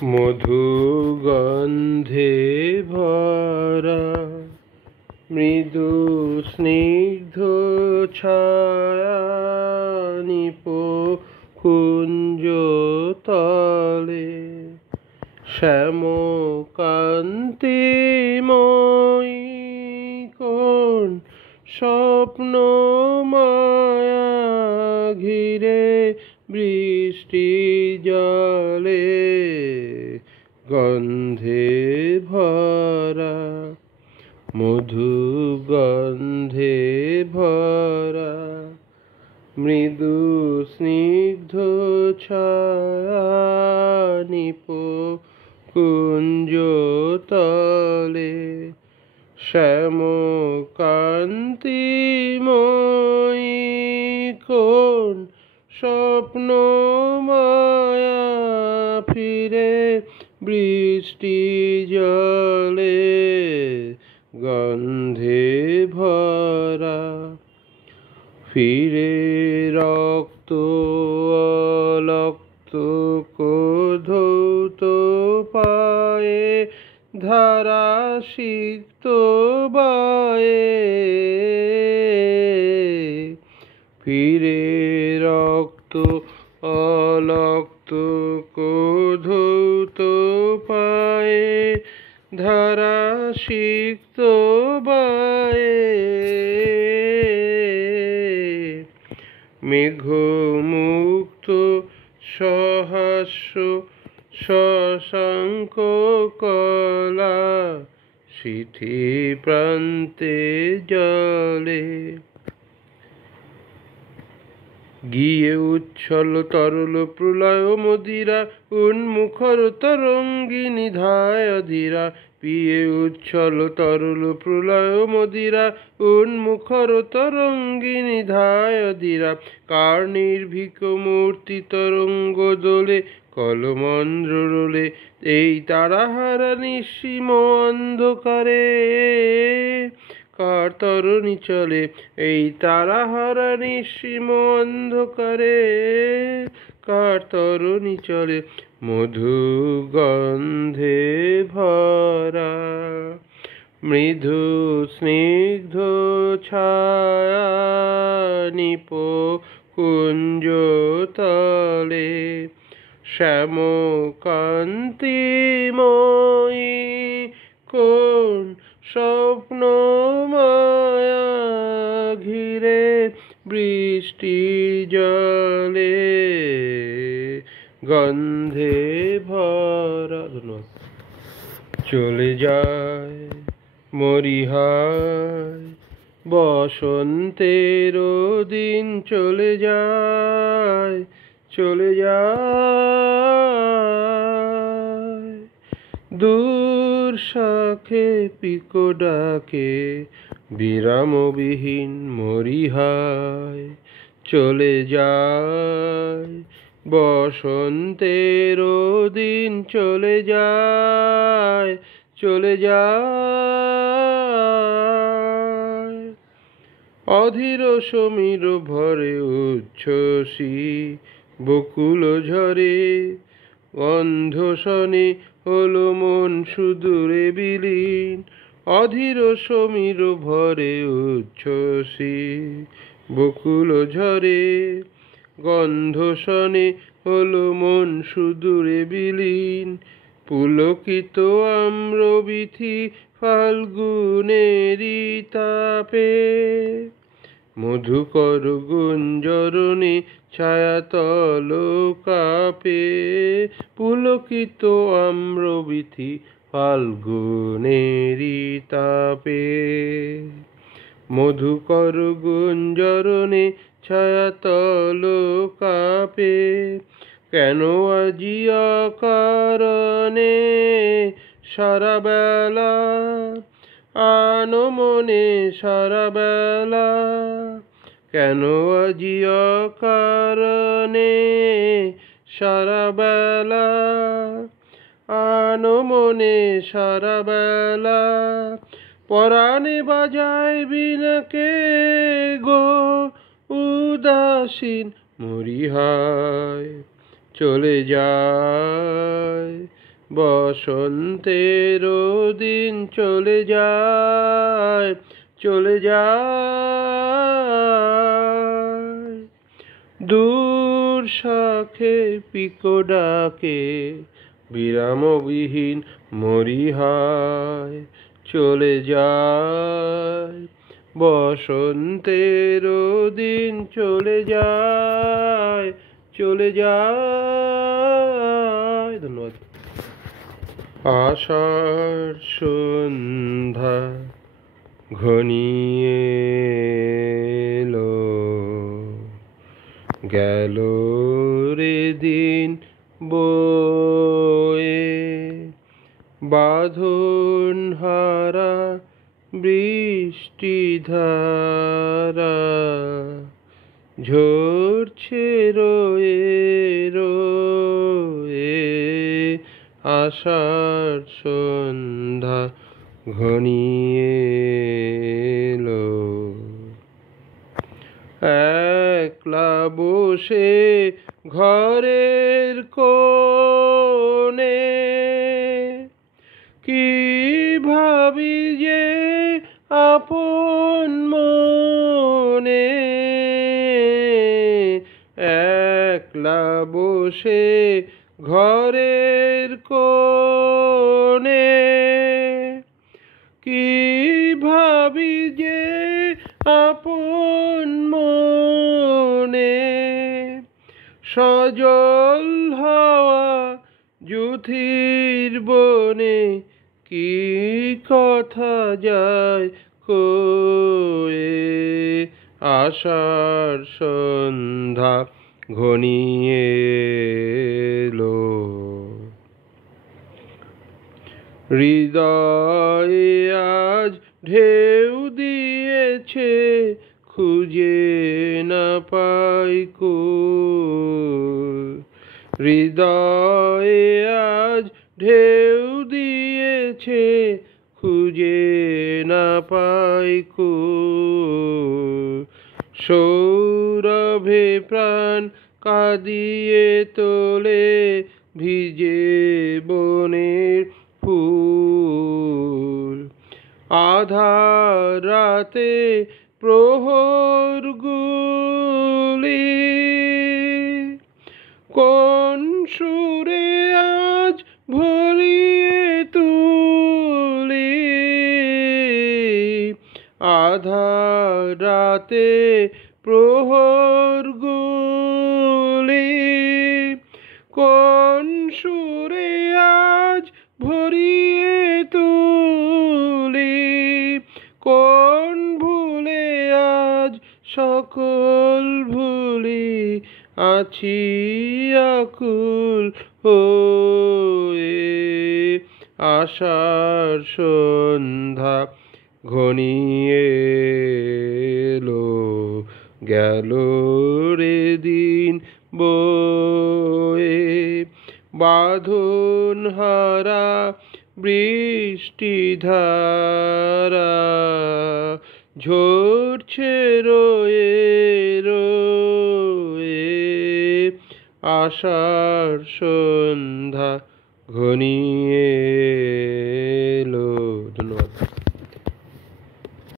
মধু গন্ধে ভরা মৃদু স্নিগ্ধ ছায়া কুঞ্জ তলে শ্যামকান্তিময়ী কোন স্বপ্ন মায়া ঘিরে বৃষ্টি জলে গন্ধে ভরা মধু গন্ধে ভরা মৃদু স্নিগ্ধ ছায়া কুঞ্জ তলে শ্যামকান্তিময়ী কোন স্বপ্ন মায়া ফিরে বৃষ্টি জলে গন্ধে ভরা ফিরে রক্ত অলক্ত ধৌত পায়ে ধারা সিক্ত বায়ে ফিরে রক্ত অলক্ত ধৌত পায়ে ধারা সিক্ত বায়ে মেঘমুক্ত সহাস্য শশাঙ্ক কলা সিথি প্রান্তে জলে গিয়ে উচ্ছল তরল প্রলয় মদিরা উন্মুখর তরঙ্গিনী ধায় অধীরা পিয়ে উচ্ছল তরল প্রলয় মদিরা উন্মুখর তরঙ্গিনী ধায় অধীরা কার নির্ভীক মূর্তি তরঙ্গ দোলে কলমন্দ্র রোলে এই তারাহারা নিঃসীম অন্ধকারে কার তরণী চলে এই তারাহারা নিঃসীম অন্ধকারে কার তরণী চলে মধু গন্ধে ভরা মৃদু স্নিগ্ধ ছায়া কুঞ্জ তলে শ্যামকান্তিময়ী কোন স্বপ্ন মায়া ঘিরে বৃষ্টি জলে গন্ধে ভরা। ধন্যবাদ। চলে যায় মরিহায় বসন্তের দিন চলে যায় চলে যায় দূর শাখে পিকো ডাকে বিরামবিহীন মরিহায় চলে যায় বসন্তের দিন চলে যায় চলে যায় অধীর সমীর ভরে উচ্ছ্বসী বকুল ঝরে গন্ধ শনে হলো মন সুদূরে বিলীন অধীর সমীর ভরে উচ্ছ্বসী বকুল ঝরে গন্ধ শনে হলো মন সুদূরে বিলীন পুলকিত আম্রবিথি ফাল্গুনেরি তাপে মধুকর গুঞ্জরণে ছায়াতল কাপে পুলকিত আম্রবিথি ফাল্গুনেরি তাপে মধুকর গুঞ্জরণে ছায়াতল কাপে কেন আজি অকারণে সারা বেলা আনমনে সারা বেলা কেন আজি অকারণে সারা বেলা আনমনে সারা বেলা পরাণে বাজায় বিনাকে গো উদাসীন মরিহায় চলে যায় বসন্তেরও দিন চলে যায়, চলে যায়। দূর শাখে পিকো ডাকে, বিরামবিহীন মরিহায় চলে যায়। বসন্তেরও দিন চলে যায়, চলে যায়। ধন্যবাদ। আষাঢ় সন্ধ্যা ঘনিয়ে এলো, গেল রে দিন বয়ে। বাঁধন হারা বৃষ্টিধারা ঝরছে রয়ে রয়ে। আষাঢ় সন্ধ্যা ঘনিয়ে এলো। একলা বসে ঘরের কোণে কি ভাবি যে আপন মনে। একলা বসে ঘরের কোণে কি ভাবি যে আপন মনে। সজল হাওয়া যুথির বনে কি কথা যায় কয়ে। আষাঢ় সন্ধ্যা ঘনিয়ে এলো। হৃদয়ে আজ ঢেউ দিয়েছে, খুঁজে না পাই কূল। হৃদয়ে আজ ঢেউ দিয়েছে, খুঁজে না পাই কূল। সৌরভে প্রাণ কাঁদিয়ে তোলে, ভিজে বনের ফুল। আধার রাতে প্রহরগুলি কোন সুরে আজ ভরিয়ে তুলি। আধার রাতে প্রহরগুলি কোন সুরে আজ ভরিয়ে তুলি। কোন ভুলে আজ সকল ভুলি, আছি আকুল হয়ে। আষাঢ় সন্ধ্যা ঘনিয়ে এলো, গেল রে দিন বয়ে। বাঁধন হারা বৃষ্টিধারা ঝরছে রয়ে রয়ে। আষাঢ় সন্ধ্যা ঘনিয়ে